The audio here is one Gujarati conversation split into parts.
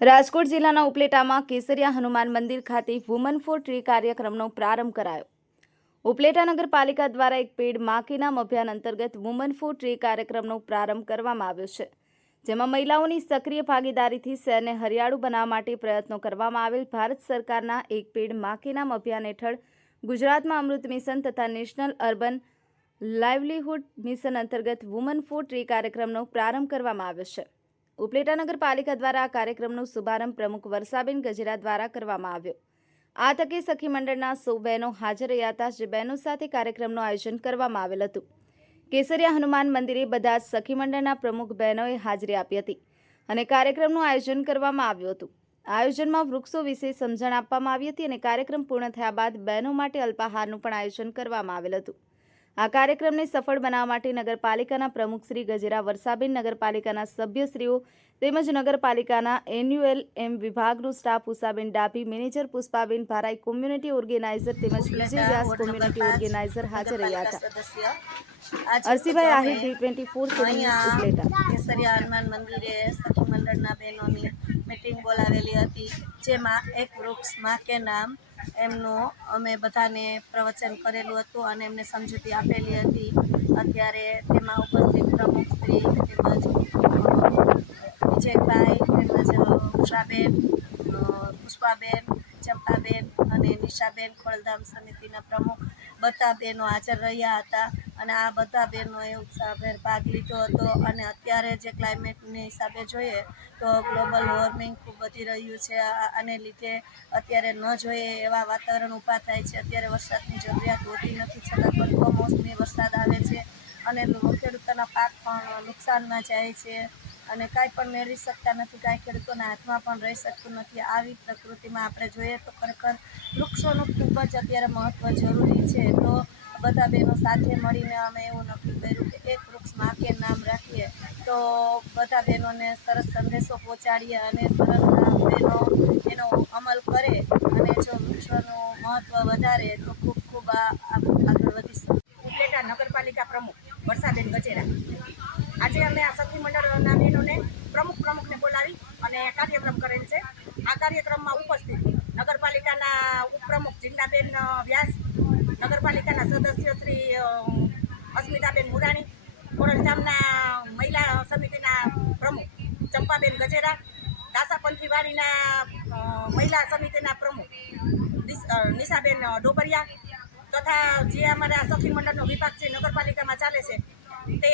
રાજકોટ જિલ્લાના ઉપલેટામાં કેસરિયા હનુમાન મંદિર ખાતે વુમન ફોર ટ્રી કાર્યક્રમનો પ્રારંભ કરાયો। ઉપલેટા નગરપાલિકા દ્વારા એક પેડ માં કે નામ અભિયાન અંતર્ગત વુમન ફોર ટ્રી કાર્યક્રમનો પ્રારંભ કરવામાં આવ્યો છે, જેમાં મહિલાઓની સક્રિય ભાગીદારીથી શહેરને હરિયાળું બનાવવા માટે પ્રયત્નો કરવામાં આવેલ। ભારત સરકારના એક પેડ માં કે નામ અભિયાન હેઠળ ગુજરાતમાં અમૃત મિશન તથા નેશનલ અર્બન લાઇવલીહુડ મિશન અંતર્ગત વુમન ફોર ટ્રી કાર્યક્રમનો પ્રારંભ કરવામાં આવ્યો છે। ઉપલેટા નગરપાલિકા દ્વારા આ કાર્યક્રમનો શુભારંભ પ્રમુખ વર્ષાબેન ગજેરા દ્વારા કરવામાં આવ્યો। આ તકે સખી મંડળના 100 બહેનો હાજર રહ્યા હતા, જે બહેનો સાથે કાર્યક્રમનું આયોજન કરવામાં આવેલ હતું। કેસરિયા હનુમાન મંદિરે બધા જ સખી મંડળના પ્રમુખ બહેનોએ હાજરી આપી હતી અને કાર્યક્રમનું આયોજન કરવામાં આવ્યું હતું। આયોજનમાં વૃક્ષો વિશે સમજણ આપવામાં આવી હતી અને કાર્યક્રમ પૂર્ણ થયા બાદ બહેનો માટે અલ્પાહારનું પણ આયોજન કરવામાં આવેલ હતું। આ કાર્યક્રમને સફળ બનાવવા માટે નગરપાલિકાના પ્રમુખ શ્રી ગજેરા વર્ષાબેન, નગરપાલિકાના સભ્યશ્રીઓ તેમજ નગરપાલિકાના NULM વિભાગનો સ્ટાફ ઉષાબેન Dabhi, manager Pushpaben ભારાઈ, community organiser તેમજ વિજય વ્યાસ કોમ્યુનિટી ઓર્ગેનાઇઝર હાજર રહ્યા હતા। અરસીભાઈ આહિર, D24 ઉપલેટા। કેસરિયા હનુમાન મંદિરે સખી મંડળના બહેનોની મીટિંગ બોલાવેલી હતી, જેમાં એક વૃક્ષ માં કે નામ એમનું અમે બધાને પ્રવચન કરેલું હતું અને એમને સમજૂતી આપેલી હતી। અત્યારે તેમાં ઉપસ્થિત પ્રમુખ શ્રી તેમજ વિજયભાઈ તેમજ ઉષાબેન, પુષ્પાબેન, ચંપાબેન અને નિશાબેન ખોડલધામ સમિતિના પ્રમુખ બધા બહેનો હાજર રહ્યા હતા અને આ બધા બહેનોએ ઉત્સાહભેર ભાગ લીધો હતો। અને અત્યારે જે ક્લાઇમેટની હિસાબે જોઈએ તો ગ્લોબલ વોર્મિંગ ખૂબ વધી રહ્યું છે, આને લીધે અત્યારે ન જોઈએ એવા વાતાવરણ ઊભા થાય છે। અત્યારે વરસાદની જરૂરિયાત હોતી નથી, છતાં પણ કમોસમી વરસાદ આવે છે અને ખેડૂતોના પાક પણ નુકસાનમાં જાય છે અને કાંઈ પણ મેળવી શકતા નથી, કાંઈ ખેડૂતોના હાથમાં પણ રહી શકતું નથી। આવી પ્રકૃતિમાં આપણે જોઈએ તો ખરેખર વૃક્ષોનું ખૂબ જ અત્યારે મહત્ત્વ જરૂરી છે। તો બધા બહેનો સાથે મળીને અમે એવું નક્કી કર્યું કે એક વૃક્ષ માં કે નામ રાખીએ તો બધા બહેનોને સરસ સંદેશો પહોંચાડીએ અને સરસ બહેનો એનો અમલ કરે અને જો વૃક્ષોનું મહત્ત્વ વધારે તો ખૂબ ખૂબ આગળ વધીશું। ઉપલેટા નગરપાલિકા પ્રમુખ વર્ષાબેન ગજેરા, આજે અમે આ સખી મંડળના બહેનોને પ્રમુખને બોલાવી અને કાર્યક્રમ કરેલ છે। આ કાર્યક્રમમાં ઉપસ્થિત નગરપાલિકાના ઉપપ્રમુખ જીજ્ઞાબેન વ્યાસ, નગરપાલિકાના સદસ્ય શ્રી અસ્મિતાબેન મુરાણી, ખોડલધામના મહિલા સમિતિના પ્રમુખ ચંપાબેન ગજેરા, દાસાપંથીવાડીના મહિલા સમિતિના પ્રમુખ નિશાબેન ડોબરિયા તથા જે અમારા સખી મંડળનો વિભાગ છે નગરપાલિકામાં ચાલે છે તે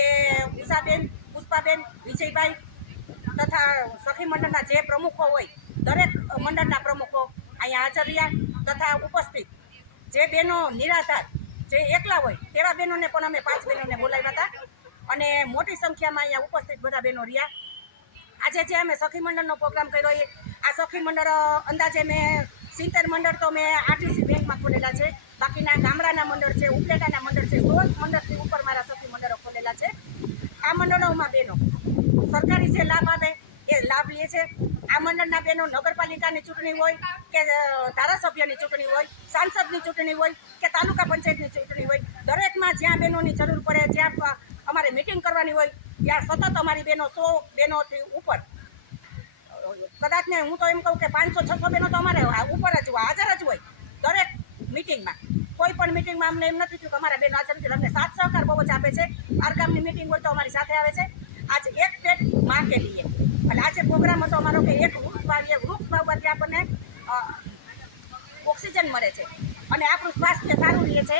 ઉષાબેન, પુષ્પાબેન, વિજયભાઈ તથા સખી મંડળના જે પ્રમુખો હોય દરેક મંડળના પ્રમુખો અહીંયા હાજર રહ્યા તથા ઉપસ્થિત જે બહેનો નિરાધાર જે એકલા હોય તેવા બહેનોને પણ અમે 5 બહેનોને બોલાવ્યા હતા અને મોટી સંખ્યામાં અહીંયા ઉપસ્થિત બધા બહેનો રહ્યા। આજે જે અમે સખી મંડળનો પ્રોગ્રામ કર્યો એ આ સખી મંડળ અંદાજે મેં 70 મંડળ તો મેં RTC બેંકમાં ખોલેલા છે, બાકીના ગામડાના મંડળ છે, ઉપલેટાના મંડળ છે, 16 મંડળથી ઉપર મારા સખી મંડળો ખોલેલા છે। આ મંડળોમાં બહેનો સરકારી જે લાભ આવે એ લાભ લે છે। આ મંડળના બહેનો નગરપાલિકાની ચૂંટણી હોય કે ધારાસભ્યની ચૂંટણી હોય, સાંસદની ચૂંટણી હોય કે તાલુકા પંચાયતની ચૂંટણી હોય, દરેકમાં જ્યાં બહેનોની જરૂર પડે, જ્યાં અમારે મિટિંગ કરવાની હોય ત્યાં સતત અમારી બહેનો 100 બહેનોથી ઉપર, કદાચ ને હું તો એમ કહું કે 500-600 બહેનો તો અમારે ઉપર જ હાજર જ હોય દરેક મિટિંગમાં। કોઈ પણ મિટિંગમાં અમને એમ નથી થયું કે અમારા બહેનો હાજર નથી, અમને સાથ સહકાર બહુ જ આપે છે। બારગામની મિટિંગ હોય તો અમારી સાથે આવે છે। આજે એક પેડ માં કે લીએ એટલે આજે પ્રોગ્રામ હતો અમારો કે એક વૃક્ષ વાવીએ, વૃક્ષ વાવવાથી આપણને ઓક્સિજન મળે છે અને આપણું સ્વાસ્થ્ય સારું રહે છે।